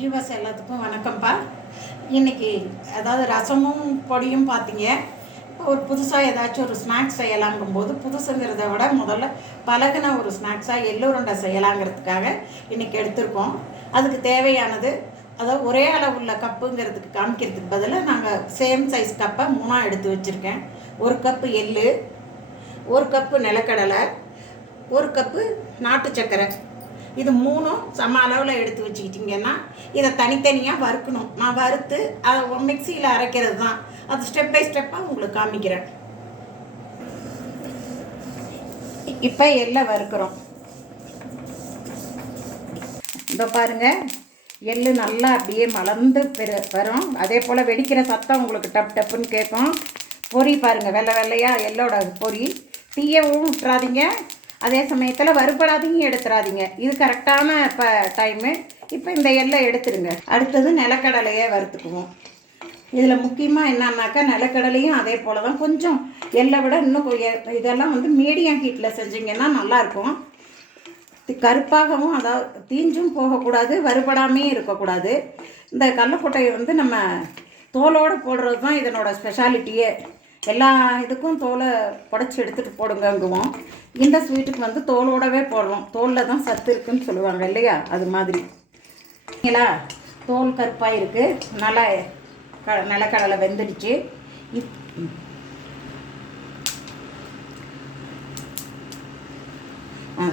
Viewers எல்லாத்துக்கும் வணக்கம்ப்பா. இன்னைக்கு அதாவது ரசமும் பொடியும் பார்த்தீங்க இப்போ ஒரு புதுசாக ஏதாச்சும் ஒரு ஸ்நாக்ஸ் செய்யலாங்கும்போது புதுசுங்கிறத விட முதல்ல பழகின ஒரு ஸ்நாக்ஸாக எள்ளுருண்டை செய்யலாங்கிறதுக்காக இன்றைக்கி எடுத்திருக்கோம். அதுக்கு தேவையானது அதாவது ஒரே அளவுள்ள கப்புங்கிறதுக்கு காமிக்கிறதுக்கு பதிலாக நாங்கள் சேம் சைஸ் கப்பை மூணாக எடுத்து வச்சுருக்கேன். ஒரு கப்பு எள்ளு ஒரு கப்பு நிலக்கடலை ஒரு கப்பு நாட்டு சர்க்கரை. இது மூணும் சம அளவில் எடுத்து வச்சுக்கிட்டிங்கன்னா இதை தனித்தனியாக வறுக்கணும். நான் வறுத்து அதை மிக்சியில் அரைக்கிறது தான் அது ஸ்டெப் பை ஸ்டெப்பாக உங்களுக்கு காமிக்கிறேன். இப்போ எள்ளை வறுக்கிறோம். இதோ பாருங்க எள்ளு நல்லா அப்படியே மலர்ந்து பெரு வரும். அதே போல் வெடிக்கிற சத்தம் உங்களுக்கு டப் டப்புன்னு கேட்கும். பொரி பாருங்கள் வெள்ளை வெள்ளையாக எள்ளோட பொரி தீயவும் விட்டுறாதீங்க அதே சமயத்தில் வறுபடாதையும் எடுத்துடாதீங்க இது கரெக்டான இப்போ டைமு இப்போ இந்த எல்லை எடுத்துருங்க. அடுத்தது நிலக்கடலையை வறுத்துக்குவோம். இதில் முக்கியமாக என்னன்னாக்கா நிலக்கடலையும் அதே போல் தான் கொஞ்சம் எல்லை விட இன்னும் இதெல்லாம் வந்து மீடியம் ஹீட்டில் செஞ்சீங்கன்னா நல்லாயிருக்கும். கருப்பாகவும் அதாவது தீஞ்சும் போகக்கூடாது வறுபடாமையும் இருக்கக்கூடாது. இந்த கடலக்கொட்டையை வந்து நம்ம தோலோடு போடுறது தான் இதனோட ஸ்பெஷாலிட்டியே எல்லா இதுக்கும் தோலை புடச்சி எடுத்துகிட்டு போடுங்கங்குவோம். இந்த ஸ்வீட்டுக்கு வந்து தோலோடவே போடுறோம். தோலில் தான் சத்து இருக்குன்னு சொல்லுவாங்க இல்லையா? அது மாதிரி. சரிங்களா தோல் கருப்பாக இருக்குது நல்லா க நிலக்கடலை வெந்துடுச்சு. இப்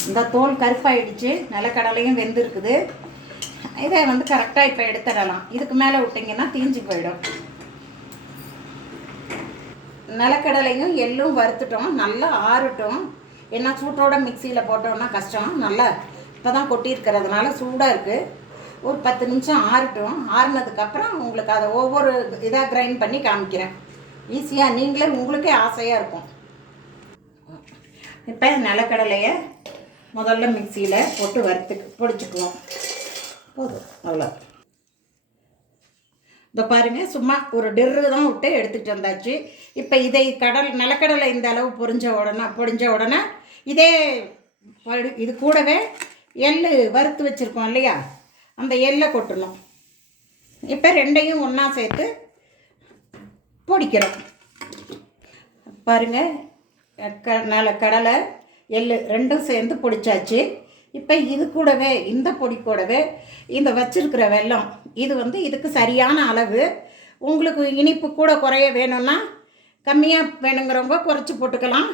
இந்த தோல் கருப்பாயிடுச்சு. நிலக்கடலையும் வெந்திருக்குது. இதை வந்து கரெக்டாக இப்போ எடுத்துடலாம். இதுக்கு மேலே விட்டிங்கன்னா தீஞ்சு போயிடும். நிலக்கடலையும் எள்ளும் வறுத்துட்டோம். நல்லா ஆறட்டும். ஏன்னா சூட்டோட மிக்சியில் போட்டோம்னா கஷ்டம். நல்லா இப்போ தான் கொட்டியிருக்கிறதுனால சூடாக இருக்குது ஒரு பத்து நிமிஷம் ஆறட்டும். ஆறுனதுக்கப்புறம் உங்களுக்கு அதை ஒவ்வொரு இதாக கிரைண்ட் பண்ணி காமிக்கிறேன். ஈஸியாக நீங்களே உங்களுக்கே ஆசையாக இருக்கும். இப்போ நிலக்கடலையை முதல்ல மிக்சியில் போட்டு வறுத்து பொடிச்சுக்குவோம். போதும். அவ்வளோ இப்போ பாருங்க சும்மா ஒரு டெர்ரு தான் விட்டு எடுத்துகிட்டு வந்தாச்சு. இப்போ இதை கடல் நிலக்கடலை இந்த அளவு பொரிஞ்ச உடனே பொடிஞ்ச உடனே இதே இது கூடவே எள்ளு வறுத்து வச்சுருக்கோம் இல்லையா? அந்த எள்ளை கொட்டணும். இப்போ ரெண்டையும் ஒன்றா சேர்த்து பொடிக்கிறோம். பாருங்கள் க நல கடலை எள்ளு ரெண்டும் சேர்ந்து பிடிச்சாச்சு. இப்போ இது கூடவே இந்த பொடி கூடவே இந்த வச்சிருக்கிற வெல்லம் இது வந்து இதுக்கு சரியான அளவு. உங்களுக்கு இனிப்பு கூட குறைய வேணும்னா கம்மியாக வேணுங்கிறவங்க குறைச்சி போட்டுக்கலாம்.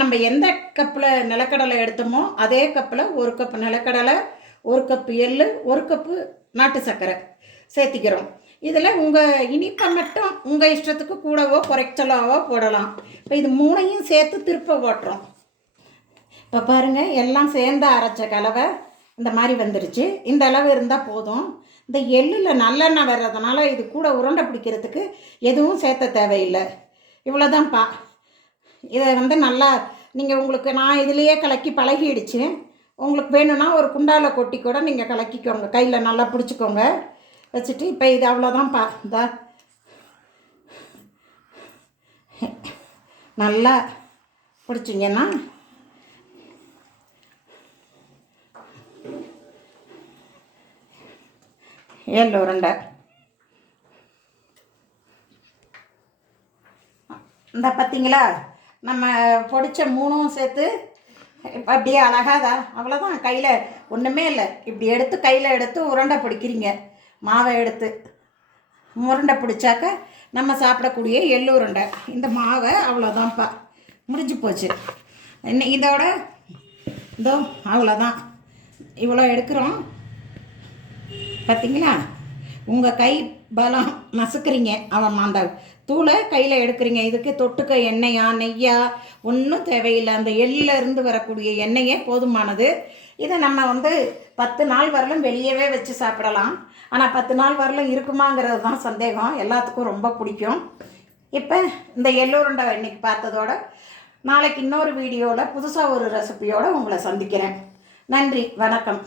நம்ம எந்த கப்பில் நிலக்கடலை எடுத்தோமோ அதே கப்பில் ஒரு கப் நிலக்கடலை ஒரு கப்பு எள்ளு ஒரு கப்பு நாட்டு சர்க்கரை சேர்த்திக்கிறோம். இதில் உங்கள் இனிப்பை மட்டும் உங்கள் இஷ்டத்துக்கு கூடவோ குறைச்சலாவோ போடலாம். இப்போ இது மூணையும் சேர்த்து திருப்ப ஓட்டுறோம். இப்போ பாருங்கள் எல்லாம் சேர்ந்து அரைச்ச கலவை இந்த மாதிரி வந்துருச்சு. இந்த அளவு இருந்தால் போதும். இந்த எள்ளில் நல்லெண்ணெய் வர்றதுனால இது கூட உருண்டை பிடிக்கிறதுக்கு எதுவும் சேர்த்த தேவையில்லை. இவ்வளோதான்ப்பா இதை வந்து நல்லா நீங்கள் உங்களுக்கு நான் இதுலேயே கலக்கி பழகிடுச்சு. உங்களுக்கு வேணும்னா ஒரு குண்டால கொட்டி கூட நீங்கள் கலக்கிக்கோங்க. கையில் நல்லா பிடிச்சிக்கோங்க. வச்சுட்டு இப்போ இது அவ்வளோதான்ப்பா இந்த. நல்லா பிடிச்சிங்கன்னா ஏழு உருண்டை. இந்த பார்த்தீங்களா நம்ம பொடிச்ச மூணும் சேர்த்து இப்போ அப்படியே அழகாதா அவ்வளோதான் கையில் ஒன்றுமே இல்லை. இப்படி எடுத்து கையில் எடுத்து உருண்டை பிடிக்கிறீங்க. மாவை எடுத்து. உருண்டை பிடிச்சாக்க நம்ம சாப்பிடக்கூடிய எள்ளு உருண்டை. இந்த மாவை அவ்வளோதான்ப்பா முடிஞ்சு போச்சு. இன்னும் இதோட இதோ அவ்வளோதான் இவ்வளோ எடுக்கிறோம். பார்த்தீங்களா உங்கள் கை பலம் நசுக்கிறீங்க. அவன் அந்த தூளை கையில் எடுக்கிறீங்க. இதுக்கு தொட்டுக்க எண்ணெயா நெய்யா? ஒன்றும் தேவையில்லை. அந்த எள்ளிலேருந்து வரக்கூடிய எண்ணெயே போதுமானது. இதை நம்ம வந்து பத்து நாள் வரலும் வெளியவே வச்சு சாப்பிடலாம். ஆனால் பத்து நாள் வரலும் இருக்குமாங்கிறது தான் சந்தேகம். எல்லாத்துக்கும் ரொம்ப பிடிக்கும். இப்போ இந்த எள்ளுருண்டை இன்னைக்கு பார்த்ததோட நாளைக்கு இன்னொரு வீடியோவில் புதுசாக ஒரு ரெசிபியோடு உங்களை சந்திக்கிறேன். நன்றி. வணக்கம்.